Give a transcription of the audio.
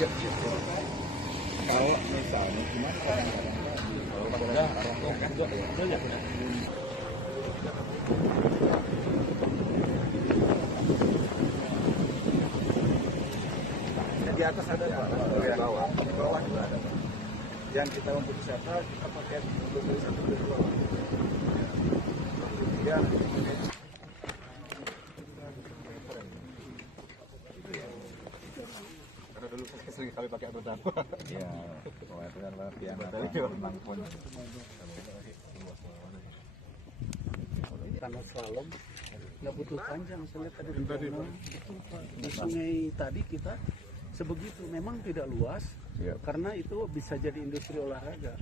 Kalau misalnya gimana di atas ada di bawah juga ada. Yang kita untuk wisata kita pakai untuk wisata virtual. Ya. Karena dulu sering kali pakai angkutan. Iya, kalau itu kan latihan memang pun. Karena slalom nggak butuh panjang, saya lihat tadi di sungai tadi kita sebegitu, memang tidak luas, karena itu bisa jadi industri olahraga.